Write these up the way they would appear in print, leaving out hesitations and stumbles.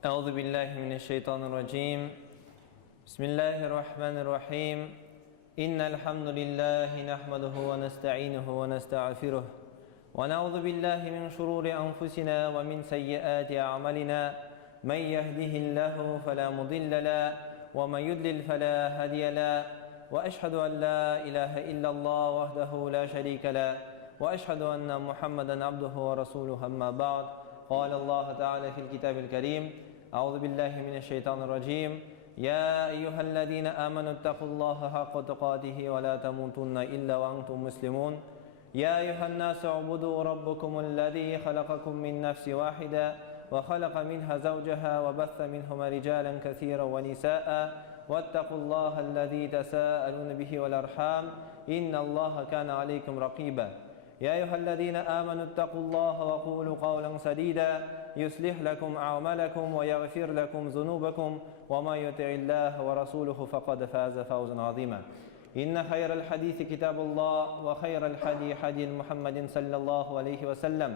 أعوذ بالله من الشيطان الرجيم. بسم الله الرحمن الرحيم. إن الحمد لله نحمده ونستعينه ونستغفره ونعوذ بالله من شرور أنفسنا ومن سيئات أعمالنا. من يهده الله فلا مضل له ومن يضلل فلا هادي له. وأشهد أن لا إله إلا الله وحده لا شريك له وأشهد أن محمدا عبده ورسوله. أما بعد، قال الله تعالى في الكتاب الكريم: أعوذ بالله من الشيطان الرجيم. يا أيها الذين آمنوا اتقوا الله حق تقاته ولا تموتن إلا وأنتم مسلمون. يا أيها الناس اعبدوا ربكم الذي خلقكم من نفس واحدة وخلق منها زوجها وبث منهما رجالا كثيرا ونساء واتقوا الله الذي تساءلون به والأرحام إن الله كان عليكم رقيبا. يا أيها الذين آمنوا اتقوا الله وقولوا قولا سديدا يصلح لكم أعمالكم ويغفر لكم ذنوبكم ومن يطع الله ورسوله فقد فاز فوزا عظيما. إن خير الحديث كتاب الله وخير الحدي حدي محمد صلى الله عليه وسلم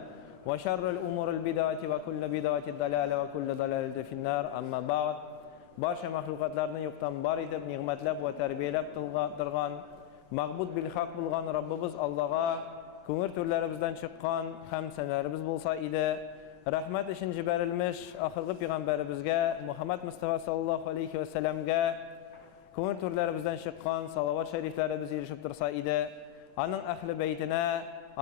وشر الأمور البدعة وكل بدعة ضلالة وكل ضلالة في النار. أما بعد، barcha mahluqotlarni yo'qdan bor etib ne'matlab va tarbiyalab turgan, ma'bud bil haq bo'lgan Rabbimiz Allohga ko'ngil turlarimizdan chiqqan ham sanlarimiz bo'lsa edi. Rahmat için jibarilmiş oxirgi payg'ambarimizga Muhammad Mustafa sallallohu alayhi va sallamga ko'ngil turlarimizdan chiqqan salovat shariflarimiz erishib tursa edi. Aning ahli baytine,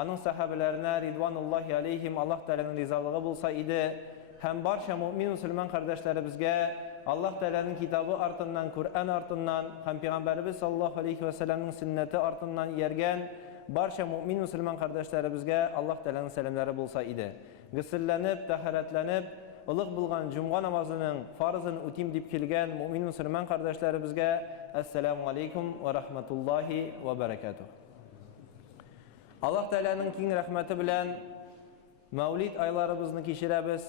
aning sahabelerine ridvanullohi alayhim Alloh taolaning rizoligi bo'lsa edi. Hem barcha mu'min musulmon qardoshlarımizga Alloh taolaning kitobi ortidan, Qur'on ortidan, ham payg'ambarimiz sallallohu alayhi va sallamning sunnati ortidan yergan barcha mu'min musulmon qardoshlarımizga Alloh taolaning salamlari bo'lsa edi. G'usüllanib, tahoratlanib, ulug' bo'lgan juma namozining farzini o'tim deb kelgan mu'min musulmon qardoshlarımizga assalomu alaykum va rahmatullohi va barakatuh. Alloh taolaning keng rahmati bilan Mavlid oylarimizni kechiramiz.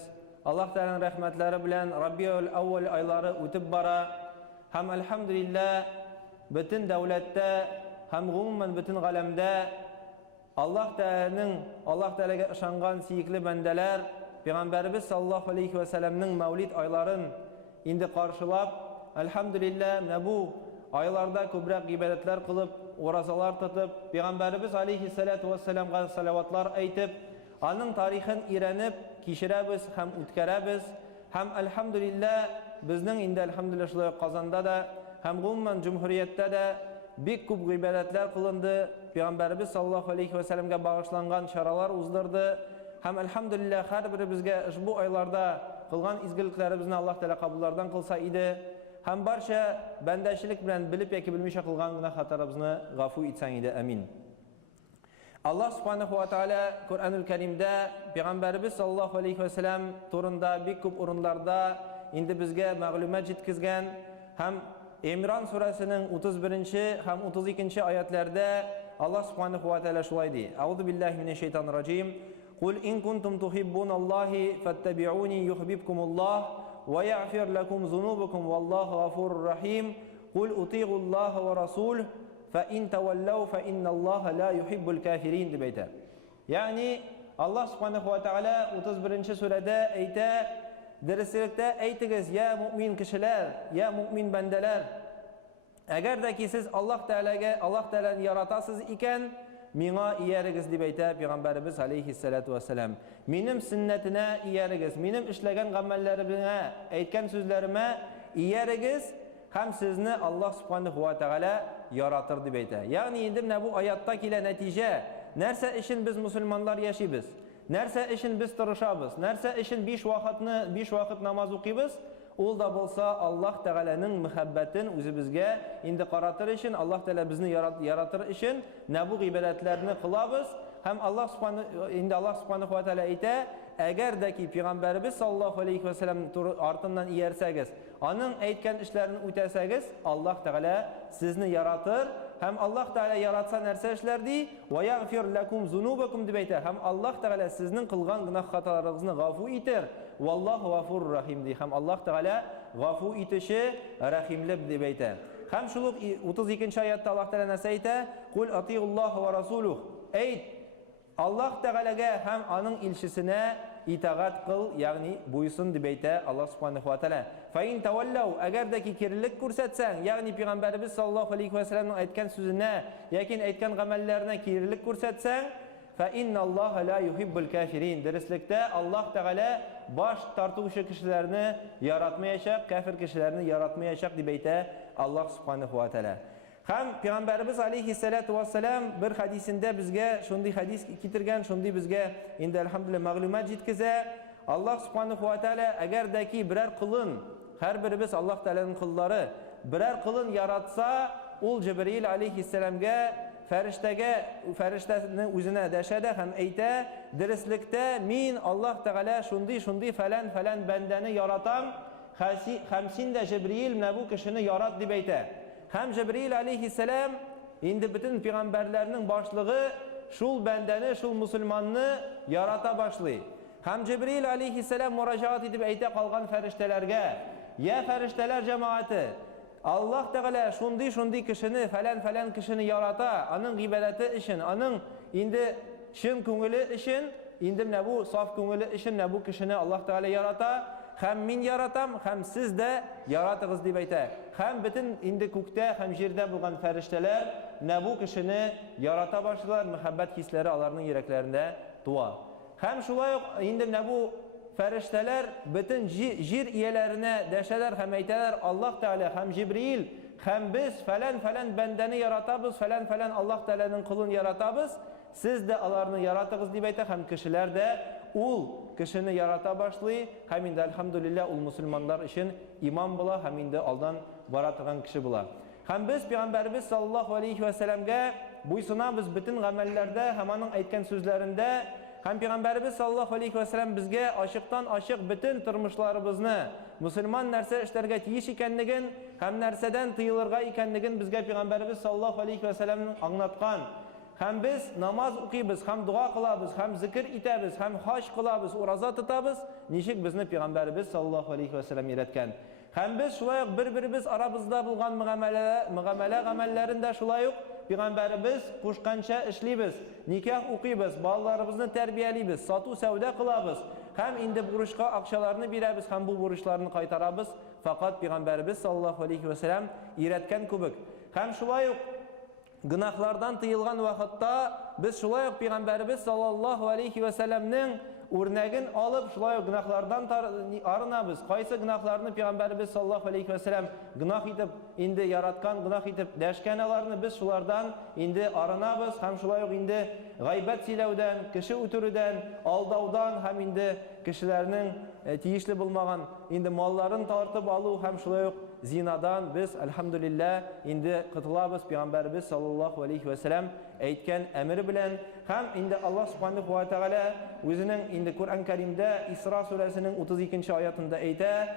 Alloh taolaning rahmatlari bilan Rabiul Avval oylari o'tib bora. Ham alhamdulillah butun davlatda, ham umuman butun olamda Alloh taolaga ishongan suyukli bandalar payg'ambarimiz sallallohu alayhi va sallamning Mavlid oylarin endi qarshilab, alhamdulillah bu oylarda ko'proq ibodatlar qilib, o'razalar tutib, payg'ambarimiz alayhi salatu va sallamga salavatlar aytib, aning tarixini o'rganib, kechiramiz, ham o'tkaramiz. Ham alhamdulillah bizning endi alhamdulillah shu Qozonda da, ham umuman jumhuriyatda da bek ko'p ibodatlar qilindi. Payg'ambarimiz sallallohu alayhi va sallamga bag'ishlangan charalar uzdirdi. Ham alhamdulillah har biri bizga ushbu oylarda qilgan izgiliklarimizni Alloh taolo qabullardan qilsa edi. Ham barcha bandachilik bilan bilib yoki bilmay qilgan gunoh xatolarimizni g'afu etsan edi. Amin. Allah subhanahu wa taala Qur'onul Karimda payg'ambarimiz sallallohu alayhi va sallam to'rinda bek ko'p o'rinlarda endi bizga ma'lumot yetkazgan. Ham Imron surasining 31 ham 32 oyatlarda Allah subhanahu wa taala shulay deydi: A'udhu billahi minash shaytonir rojim. Qul in kuntum tuhibbunallohi fattabi'uni yuhibbukumulloh va yaghfir lakum dhunubakum wallohu ghafurur rahim. Qul uti'ulloha va rasulahu fa in tawallaw fa innalloha la yuhibbul kafirin deb aytadi. Ya'ni Allah subhanahu wa taala 31 surada ayta, derslikda aytınız ya mu'min kishilar, ya mu'min bandalar, agardaki siz Alloh taolani yaratasiz ekan, menga iyarigiz deb aytadi payg'ambarimiz alayhissalatu vassalam. Mening sunnatina iyarigiz, mening ishlagan amallarimga, aytgan so'zlarimga iyarigiz, ham sizni Alloh subhanahu va taolo yaratir deb aytadi. Ya'ni endi bu oyatda kelgan natija, narsa uchun biz musulmonlar yashaymiz, narsa uchun biz tirishamiz, narsa uchun 5 vaqt namoz o'qiymiz, ul da bo'lsa Alloh taolaning muhabbatini o'zimizga endi qaratir uchun, Alloh taolo bizni yaratir uchun bu ibodatlarni qilamiz. Ham Alloh subhanahu va taolo aytadi, agardaki payg'ambarimiz sallallohu alayhi va sallam ortidan iyarsangiz, aning aytgan ishlarini o'tasangiz, Alloh taolo sizni yaratir. Ham Alloh taolo yaratsa narsa ishlardi va yaghfir lakum zunubakum deb aytadi. Ham Alloh taolo sizning qilgan gunoh xatolaringizni g'afu etar. Vallohu g'afurur rahim deb ham Alloh taolo g'afu etishi rahimli deb aytadi. Ham shu 32-oyatda Alloh taolo narsa aytadi: Qul atiulloha va rasuluhu. Ayt, Alloh taolaga ham aning elchisine itaat qil, ya'ni buysun deb ayta Alloh subhanahu va taolo. Fa in tavallaw, agardaki kirlik ko'rsatsang, ya'ni payg'ambarimiz sollallohu alayhi vasallamning aytgan so'zini yoki aytgan amallarına kirlik ko'rsatsang, fa innalloha la yuhibbul kafirin. Derslikda Alloh taolo bosh tortuvchi kishilarni yaratmayacak, kafir kishilarni yaratmayacak deb ayta Alloh subhanahu va taolo. Ham payg'ambarimiz alayhissalatu vassalam bir hadisinde bizga shunday hadis keltirgan, shunday bizga endi alhamdulillah ma'lumot yetkiza. Alloh subhanahu va taolo agardaki biror qilin, har birimiz Alloh taolaning qillari biror qilin yaratsa, ul Jibril alayhissalamga farishtaning o'zini dashada ham ayta, derslikda men Alloh taolo shunday falan bandani yaratam, 50 da Jibril mana bu kishini yarat deb ayta. Ham Jibril alayhissalam endi butun payg'ambarlarning boshlig'i shul bandani, shul musulmonni yarata boshlaydi. Ham Jibril alayhissalam murojaat etib ayta qolgan farishtalarga: "Ya farishtalar jamoati, Alloh taolo shunday kishini, falan kishini yarata, aning ibadati uchun, aning endi shin ko'ngili uchun, endi mana bu sof ko'ngili uchun mana bu kishini Alloh taolo yarata. Ham men yaratam, ham siz de yaratığız deb ayta. Ham butun endi ko'kda, ham yerda bo'lgan farishtalar mana bu kishini yarata boshlar, muhabbat hislari ularning yuraklarida tuva. Ham shulay endi mana bu farishtalar butun yer egalarine dashalar, ham aytalar Alloh taolo, ham Jibril, ham biz falan bandani yaratamiz, falan Alloh taolaning qulini yaratamiz. Siz de ularni yaratığız deb ayta, ham kishilar de ul kishini yarata başlay, ham endi alhamdulillah ul musulmonlar uchun imom bo'la, ham endi oldan boradigan kishi bo'la. Ham biz payg'ambarimiz sollallohu alayhi vasallamga bo'ysunamiz butun amallarda, hamaning aytgan so'zlarida. Ham payg'ambarimiz sollallohu alayhi vasallam bizga ochiqdan ochiq butun turmushlarimizni musulmon narsa ishlarga tegish ekanligin, ham narsadan tiyilirga ekanligin bizga payg'ambarimiz sollallohu alayhi vasallam anlatgan. Ham biz namoz o'qiymiz, ham duo qilamiz, ham zikr etamiz, ham haj qilamiz, roza tutamiz. Nishik bizni payg'ambarimiz sollallohu alayhi vasallam yaratgan. Ham biz shulay bir-birimiz aramizda bo'lgan muomala amallarida shulay payg'ambarimiz qo'shqancha ishlaymiz, nikoh o'qiymiz, bolalarimizni tarbiyalaymiz, sotuv savdo qilamiz. Ham endi burishga aqshalarni beramiz, ham bu burishlarni qaytaramiz. Faqat payg'ambarimiz sollallohu alayhi vasallam yaratgan kubik. Ham shulay günahlardan tıyılgan vakitte biz şulay Peygamberimiz sallallahu aleyhi ve sellem'nin örneğin alıp şulay günahlardan arınabız. Kaysı günahlarını Peygamberimiz sallallahu aleyhi ve sellem günah edip indi yaratkan, günah edip deşkenalarını biz şulardan indi arınabız. Hem şulay indi gaybet silevden, kişi ütürüden, aldavdan, hem indi kişilerinin tiyişli bulmagan indi malların tartıp alı, hem şulay zinadan biz elhamdülillah indi qıtılabız. Peygamberimiz sallallahu aleyhi ve sellem aytgan emri bilen hem indi Allah subhanahu wa ta'ala özünün indi Kur'an-ı Kerim'de İsra suresinin 32. ayetinde ayta: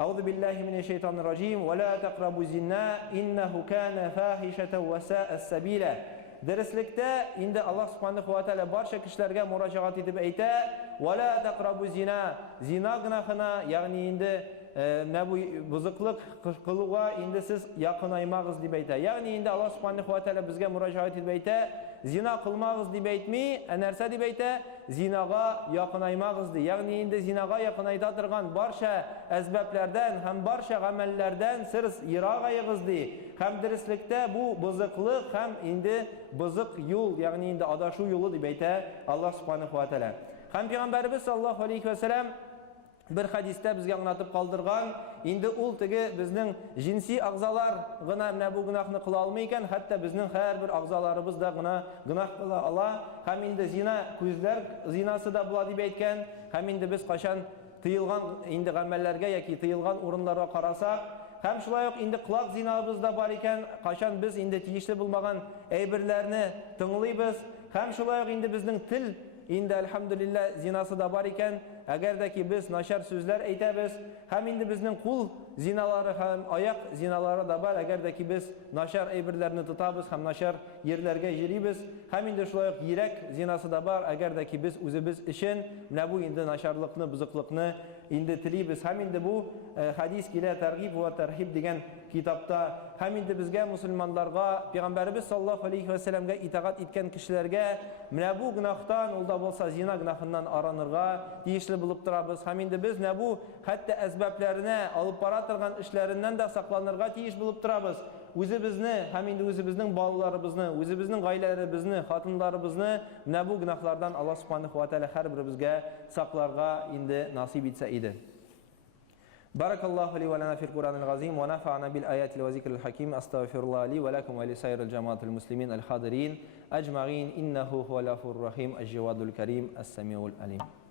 "Euzu billahi mineşşeytanirracim ve la taqrabu zina innehu kana fahişeten ve sa'as sabila." Derslikte indi Allah subhanahu wa ta'ala barcha kishilarga murojaat etib ayta: "Ve la taqrabu zina." Zina günahına, yani indi bu buzuqliq qiluvga indi siz yaqinaymagiz deb ayta. Ya'ni indi Alloh subhanahu va taolo bizga murojaat etib ayta, zina qilmagiz deb aytmay, narsa deb ayta, zinaga yaqinaymagiz deb. Ya'ni indi zinaga yaqinayta turgan barcha asbablardan ham barcha amallardan siz yiroqaygiz deb. Ham derslikda bu buzuqliq ham indi buzuq yo'l, ya'ni indi adashuv yo'li deb ayta Alloh subhanahu va taolo. Ham payg'ambarimiz sallallohu alayhi va sallam bir hadiste bizga anlatıp kaldırgan, indi ul tigi bizning jinsi a'zolar gına mana bu günahni qila olmaykan, hatta bizning har bir a'zolarimiz da günah qila ola. Ham indi zina ko'zlar zinasi da bo'ladi deb aytgan. Ham indi biz qachon tiyilgan indi amallarga yoki tiyilgan o'rinlarga qarasak, ham shulay indi quloq zinamız da bor ekan, qachon biz indi tegishli bo'lmagan aybirlarni tinglaymiz. Ham shulay indi bizning til indi elhamdülillah zinası da bor ekan. Agardaki biz nashar so'zlar aytamiz, ham indi bizning qo'l zinaları ham oyoq zinaları da bor. Agardaki biz nashar aybirlarni tutamiz, ham nashar yerlarga yurimiz, ham indi shulay yurak zinasi da bor. Agardaki biz o'zimiz uchun mana bu indi nasharlikni, buzuqlikni indi tiliymiz. Ham indi bu hadis kela targ'ib va tarhib degan kitapta һәм инде безгә мусульманларга Пәйгамбәрбез саллаллаһу алейхи ва сәлләмгә итагать иткән кешеләргә менә бу гөнаһтан, ул да булса зина гөнаһыннан аранырга тиешле булып торабыз. Һәм инде без менә бу хәтта әсбапларына алып бара торган эшләреннән дә сакланырга тиеш булып торабыз. Үзебезне һәм инде үзебезнең балаларыбызны, үзебезнең гаиләләребезне, хатыннарыбызны менә бу гөнаһлардан Аллаһ субханаһу ва тааля һәрберебезгә сакларга инде насип итсә иде. بارك الله لي ولنا في القرآن العظيم ونفعنا بالآيات والذكر الحكيم أستغفر الله لي ولكم ولسائر الجماعة المسلمين الحاضرين أجمعين إنه هو الغفور الرحيم الجواد الكريم السميع العليم